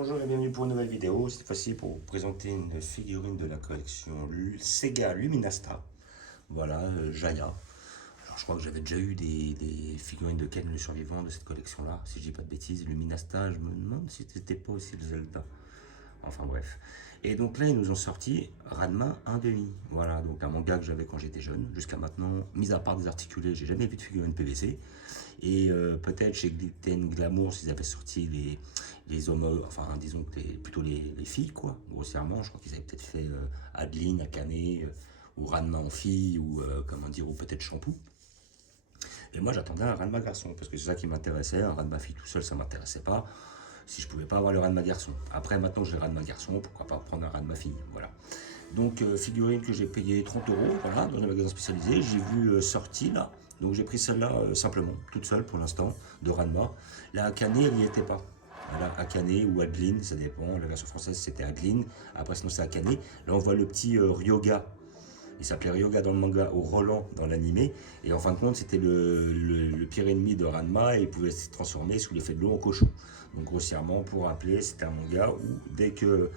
Bonjour et bienvenue pour une nouvelle vidéo. Cette fois-ci pour vous présenter une figurine de la collection Sega Luminasta. Voilà, Jaya. Alors je crois que j'avais déjà eu des figurines de Ken le survivant de cette collection-là, si je dis pas de bêtises. Luminasta, je me demande si c'était pas aussi le Zelda. Enfin bref. Et donc là, ils nous ont sorti Ranma 1/2. Voilà, donc un manga que j'avais quand j'étais jeune. Jusqu'à maintenant, mis à part des articulés, j'ai jamais vu de figurine PVC. Et peut-être chez Glitten Glamour, s'ils avaient sorti les hommes, enfin disons que plutôt les filles, quoi, grossièrement. Je crois qu'ils avaient peut-être fait Adeline, Akane, ou Ranma en fille, ou comment dire, ou peut-être Shampoo. Et moi j'attendais un Ranma garçon, parce que c'est ça qui m'intéressait. Un Ranma fille tout seul, ça m'intéressait pas. Si je pouvais pas avoir le Ranma garçon. Après, maintenant j'ai le Ranma garçon, pourquoi pas prendre un Ranma fille, voilà. Donc figurine que j'ai payé 30 euros, voilà, dans un magasin spécialisé. J'ai vu sortie là. Donc j'ai pris celle-là simplement, toute seule pour l'instant, de Ranma. La Akane, elle n'y était pas. Voilà, Akane ou Adeline, ça dépend. La version française c'était Adeline. Après sinon c'est Akane. Là on voit le petit Ryoga. Il s'appelait Ryoga dans le manga, au Roland dans l'animé. Et en fin de compte, c'était le pire ennemi de Ranma et il pouvait se transformer sous l'effet de l'eau en cochon. Donc grossièrement, pour rappeler, c'était un manga où dès que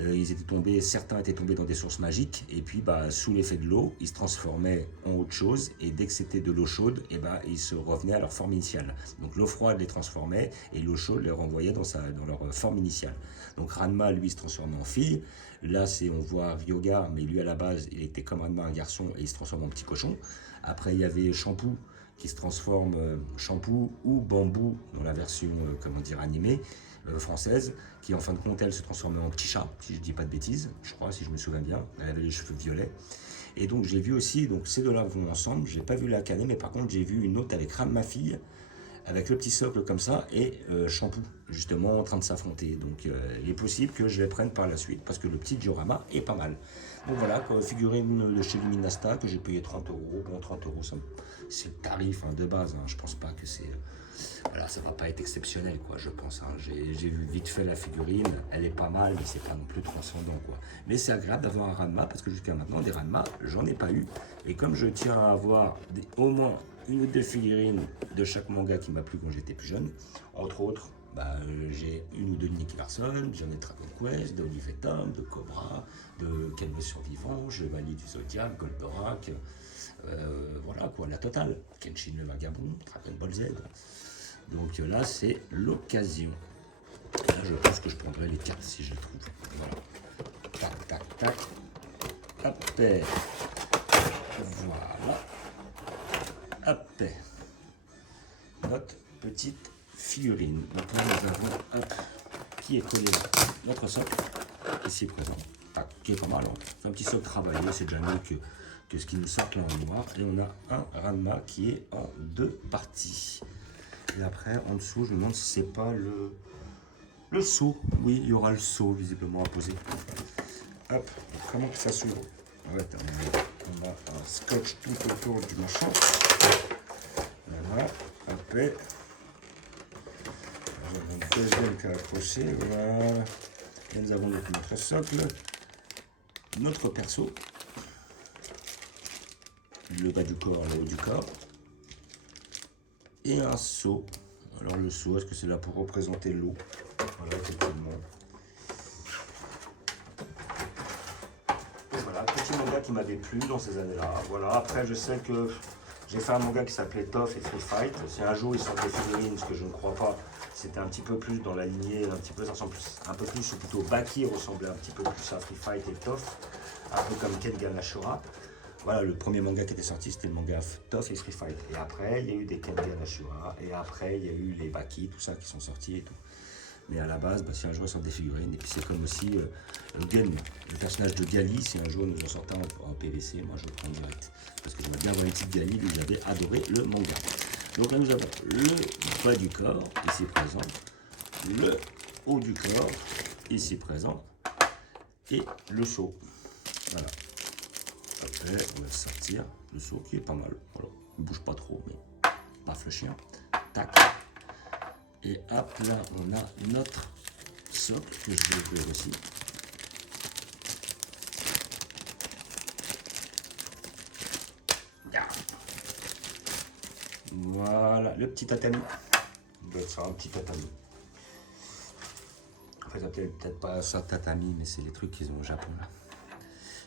ils étaient tombés, certains étaient tombés dans des sources magiques et puis sous l'effet de l'eau, ils se transformaient en autre chose et dès que c'était de l'eau chaude, ils se revenaient à leur forme initiale. Donc l'eau froide les transformait et l'eau chaude les renvoyait dans leur forme initiale. Donc Ranma, lui, se transformait en fille. Là, on voit Ryoga, mais lui à la base, il était comme Ranma un garçon et il se transforme en petit cochon. Après, il y avait Shampoo qui se transforme Shampoo ou Bambou dans la version comment dire animée française, qui en fin de compte elle se transformait en petit chat, si je dis pas de bêtises, je crois, si je me souviens bien. Elle avait les cheveux violets. Et donc j'ai vu aussi, donc ces deux-là vont ensemble. J'ai pas vu la Akane, mais par contre j'ai vu une autre avec Ranma fille, avec le petit socle comme ça, et Shampoo, justement, en train de s'affronter. Donc il est possible que je les prenne par la suite, parce que le petit diorama est pas mal. Donc voilà, quoi, figurine de chez Luminasta, que j'ai payé 30 euros. Bon, 30 euros, c'est le tarif de base, je pense pas que c'est... Voilà, ça va pas être exceptionnel, quoi, je pense. J'ai vu vite fait la figurine, elle est pas mal, mais c'est pas non plus transcendant, quoi. Mais c'est agréable d'avoir un Ranma, parce que jusqu'à maintenant, des Ranma, j'en ai pas eu. Et comme je tiens à avoir au moins une ou deux figurines de chaque manga qui m'a plu quand j'étais plus jeune, entre autres, j'ai une ou deux de Nicky Larson, j'en ai Dragon Quest, de Olive Tom, de Cobra, de Ken le Survivant, Chevalier du Zodiac, Goldorak, voilà quoi, la totale. Kenshin le Vagabond, Dragon Ball Z. Donc là, c'est l'occasion. Là, je pense que je prendrai les cartes si je les trouve. Voilà. Tac, tac, tac. Hop. Voilà. Hop. Notre petite figurine. Maintenant, nous avons, hop, qui est collé là. Notre socle, ici présent. Ah, qui est pas mal. C'est un petit socle travaillé, c'est déjà mieux que ce qui nous sort là en noir. Et on a un Ranma qui est en deux parties. Et après, en dessous, je me demande si c'est pas le seau. Oui, il y aura le seau visiblement à poser. Hop, comment que ça s'ouvre? Ouais, on a un scotch tout autour du machin. Voilà, hop. Nous avons une deuxième qui est accrochée. Voilà. Et nous avons donc notre socle, notre perso, le bas du corps, le haut du corps, et un seau. Alors le seau, est-ce que c'est là pour représenter l'eau? Voilà, effectivement. Et voilà, petit manga qui m'avait plu dans ces années-là. Voilà, après je sais que j'ai fait un manga qui s'appelait Tough et Free Fight. Si un jour ils sortent des figurines, ce que je ne crois pas, c'était un petit peu plus dans la lignée, un petit peu, ça ressemble un peu plus, ou plutôt Baki ressemblait un petit peu plus à Free Fight et Tough, un peu comme Kengan Ashura. Voilà, le premier manga qui était sorti, c'était le manga Tough et Free Fight. Et après, il y a eu des Kengan Ashura, et après, il y a eu les Baki, tout ça qui sont sortis et tout. Mais à la base, si un jour ils sortent des figurines, et puis c'est comme aussi Gun, le personnage de Gali, si un jour nous en sortons en PVC, moi je le prends direct. Parce que j'aimerais bien voir une petite Gali, lui j'avais adoré le manga. Donc là nous avons le bas du corps, ici présent, le haut du corps, ici présent, et le seau. Voilà. Après, on va sortir le seau qui est pas mal. Voilà. Il ne bouge pas trop, mais paf le chien. Tac. Et hop, là, on a notre socle que je vais ouvrir aussi. Voilà, le petit tatami. Ça sera un petit tatami. après, ça peut-être pas ça tatami, mais c'est les trucs qu'ils ont au Japon, là,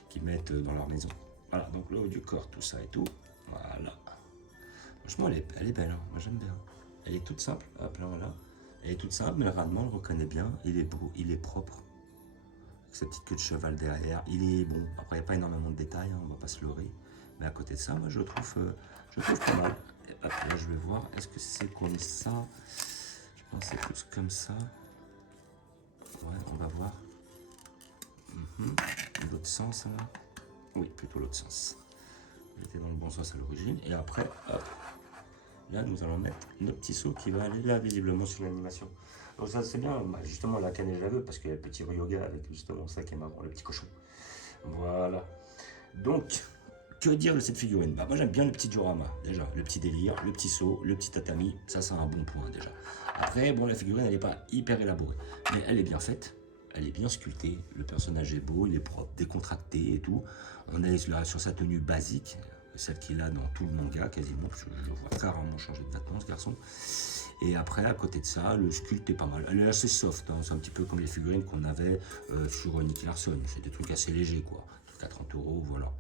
qu'ils mettent dans leur maison. Voilà, donc le haut du corps, tout ça et tout. Voilà. Franchement, elle est belle, hein. Moi j'aime bien. Elle est toute simple, hop là, voilà. Elle est toute simple, mais le rendement, on le reconnaît bien. Il est beau, il est propre. Avec sa petite queue de cheval derrière. Il est bon. Après, il n'y a pas énormément de détails, hein, on va pas se leurrer. Mais à côté de ça, moi je le trouve pas mal. Et hop, là, je vais voir, est-ce que c'est comme ça? Je pense que c'est plus comme ça. Ouais, on va voir. L'autre sens, là. Oui, plutôt l'autre sens. J'étais dans le bon sens à l'origine. Et après, hop. Là, nous allons mettre notre petit saut qui va aller là, visiblement, sur l'animation. Donc ça, c'est bien. Bah, justement, la canne, je la veux parce qu'il y a le petit Ryoga avec justement ça qui est marrant, le petit cochon. Voilà. Donc, que dire de cette figurine? Bah, moi, j'aime bien le petit diorama, déjà. Le petit délire, le petit saut, le petit tatami. Ça, c'est un bon point, déjà. Après, bon, la figurine, elle n'est pas hyper élaborée. Mais elle est bien faite. Elle est bien sculptée. Le personnage est beau, il est propre, décontracté et tout. On est là sur sa tenue basique, celle qu'il a dans tout le manga quasiment, parce que je le vois carrément changer de vêtements ce garçon. Et après, à côté de ça, le sculpte est pas mal. Elle est assez soft, hein. C'est un petit peu comme les figurines qu'on avait sur Nicky Larson. C'est des trucs assez légers, quoi. Des trucs à 30 €, voilà.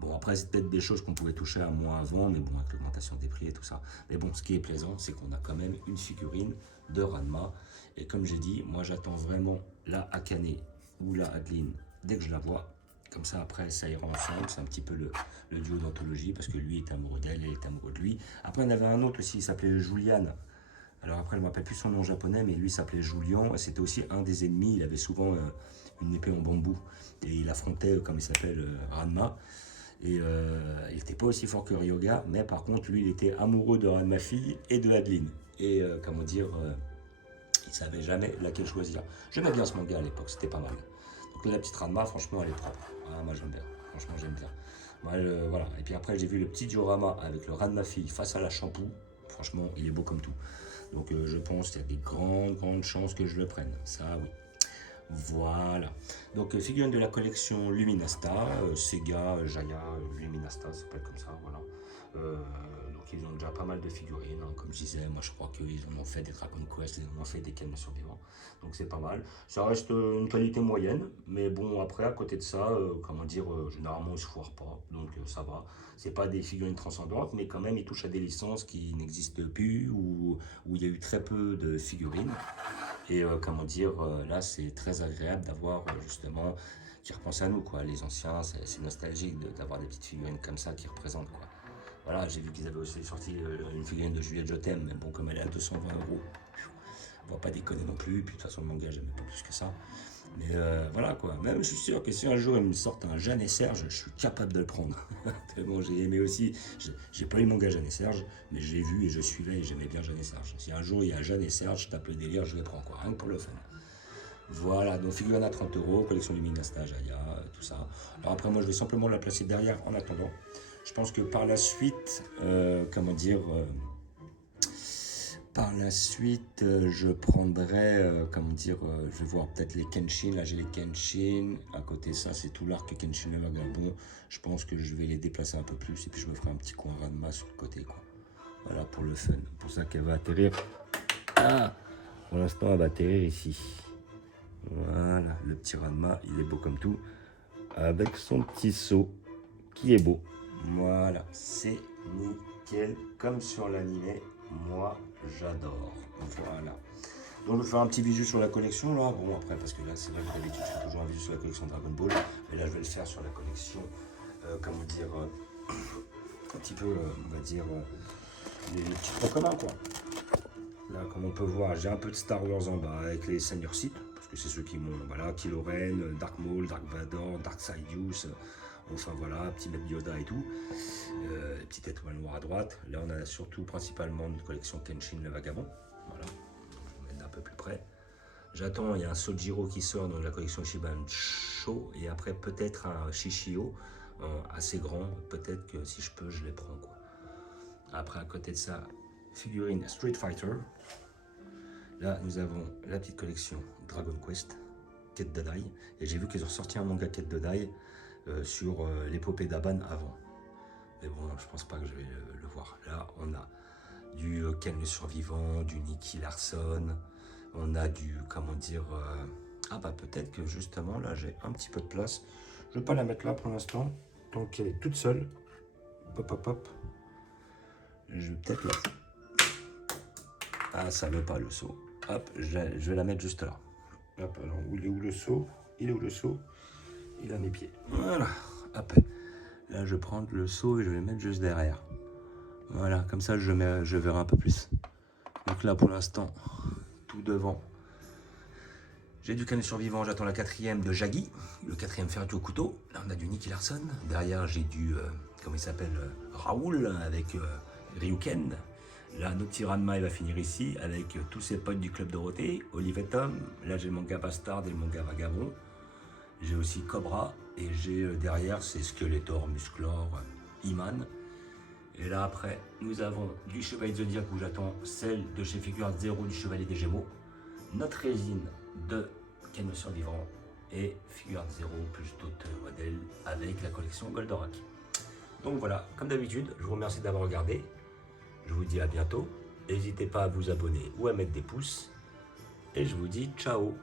Bon, après, c'est peut-être des choses qu'on pouvait toucher à moins avant, mais bon, avec l'augmentation des prix et tout ça. Mais bon, ce qui est plaisant, c'est qu'on a quand même une figurine de Ranma. Et comme j'ai dit, moi, j'attends vraiment la Akane ou la Adeline dès que je la vois. Comme ça, après, ça ira ensemble. C'est un petit peu le duo d'anthologie, parce que lui est amoureux d'elle, elle est amoureuse de lui. Après, il y en avait un autre aussi, il s'appelait Julian. Alors après, je ne me rappelle plus son nom japonais, mais lui s'appelait Julian. Et c'était aussi un des ennemis. Il avait souvent une épée en bambou. Et il affrontait, comme il s'appelle, Ranma. Et il n'était pas aussi fort que Ryoga, mais par contre, lui, il était amoureux de Ranma fille et de Adeline. Et comment dire, il ne savait jamais laquelle choisir. J'aimais bien ce manga à l'époque, c'était pas mal. Donc là, la petite Ranma, franchement, elle est propre. Ah, moi, j'aime bien. Franchement, j'aime bien. Moi, voilà. Et puis après, j'ai vu le petit diorama avec le Ranma fille face à la shampoo. Franchement, il est beau comme tout. Donc je pense qu'il y a des grandes chances que je le prenne. Ça, oui. Voilà. Donc figurine de la collection Luminasta, Sega, Jaya, Luminasta, ça s'appelle comme ça, voilà. Donc ils ont déjà pas mal de figurines, hein. Comme je disais, moi je crois qu'ils en ont fait des Dragon Quest, ils en ont fait des Ken le survivant. Donc c'est pas mal. Ça reste une qualité moyenne, mais bon après à côté de ça, comment dire, généralement ils se foirent pas, donc ça va. C'est pas des figurines transcendantes, mais quand même ils touchent à des licences qui n'existent plus, ou où il y a eu très peu de figurines. Et comment dire, là c'est très agréable d'avoir justement qui repense à nous, quoi. Les anciens, c'est nostalgique d'avoir des petites figurines comme ça qui représentent, quoi. Voilà, j'ai vu qu'ils avaient aussi sorti une figurine de Juliette Je t'aime, mais bon, comme elle est à 220 €, on va pas déconner non plus. Puis de toute façon, le manga, j'aime pas plus que ça. Mais voilà, quoi. Même je suis sûr que si un jour ils me sortent un Jeanne et Serge, je suis capable de le prendre. Tellement j'ai aimé aussi. J'ai pas eu le manga Jeanne et Serge, mais j'ai vu et je suivais et j'aimais bien Jeanne et Serge. Si un jour il y a Jeanne et Serge, je tape le délire, je les prends, quoi. Rien que pour le fun. Voilà, donc figurine à 30 €, collection Luminasta, Jaya, tout ça. Alors après, moi, je vais simplement la placer derrière en attendant. Je pense que par la suite, comment dire, par la suite, je prendrai, comment dire, je vais voir peut-être les Kenshin. Là, j'ai les Kenshin. À côté de ça, c'est tout l'arc Kenshin le vagabond. Je pense que je vais les déplacer un peu plus et puis je me ferai un petit coin Ranma sur le côté, quoi. Voilà, pour le fun. Pour ça qu'elle va atterrir. Ah, pour l'instant, elle va atterrir ici. Voilà, le petit Ranma, il est beau comme tout. Avec son petit seau qui est beau. Voilà, c'est nickel comme sur l'animé. Moi, j'adore. Voilà. Donc, je vais faire un petit visu sur la collection là. Bon, après, parce que là, c'est vrai que d'habitude, je fais toujours un visu sur la collection Dragon Ball. Mais là, je vais le faire sur la collection, comment dire, un petit peu, on va dire, les petits points communs, quoi. Là, comme on peut voir, j'ai un peu de Star Wars en bas avec les Seigneurs Sith, parce que c'est ceux qui m'ont, voilà, Kylo Ren, Dark Maul, Dark Vador, Dark Sidious, enfin voilà, petit maître Yoda et tout, petite étoile noire à droite. Là, on a surtout principalement une collection Kenshin le Vagabond, voilà, je vais mettre un peu plus près. J'attends, il y a un Sojiro qui sort dans la collection Shiban Show, et après peut-être un Shishio, assez grand, peut-être que si je peux, je les prends, quoi. Après, à côté de ça, figurine Street Fighter. Là, nous avons la petite collection Dragon Quest, Quête Dadaï. Et j'ai vu qu'ils ont sorti un manga Quête Dadaï sur l'épopée d'Aban avant. Mais bon, je pense pas que je vais le voir. Là, on a du Ken le Survivant, du Nicky Larson. On a du, comment dire, Ah bah peut-être que justement là j'ai un petit peu de place. Je vais pas la mettre là pour l'instant, tant qu'elle est toute seule. Hop hop hop. Je vais peut-être la... Ah ça veut pas le seau. Hop, je vais la mettre juste là. Hop, alors il est où le seau? Il est où le seau? Il est à mes pieds. Voilà, hop. Là je vais prendre le seau et je vais le mettre juste derrière. Voilà, comme ça je verrai un peu plus. Donc là pour l'instant, tout devant. J'ai du canne survivant, j'attends la 4e de Jaggi, le 4e ferretu au couteau. Là on a du Nicky Larson. Derrière j'ai du, comment il s'appelle, Raoul avec Ryuken. Là notre petit Ranma il va finir ici avec tous ses potes du club Dorothée, Olive et Tom. Là j'ai le manga Bastard et le manga Vagabond. J'ai aussi Cobra et j'ai derrière c'est Skeletor, Musclor, Iman. Et là après nous avons du Chevalier de Zodiac où j'attends celle de chez Figure 0 du Chevalier des Gémeaux. Notre résine de Ken le Survivant et Figure 0 plus d'autres modèles avec la collection Goldorak. Donc voilà, comme d'habitude, je vous remercie d'avoir regardé. Je vous dis à bientôt. N'hésitez pas à vous abonner ou à mettre des pouces. Et je vous dis ciao.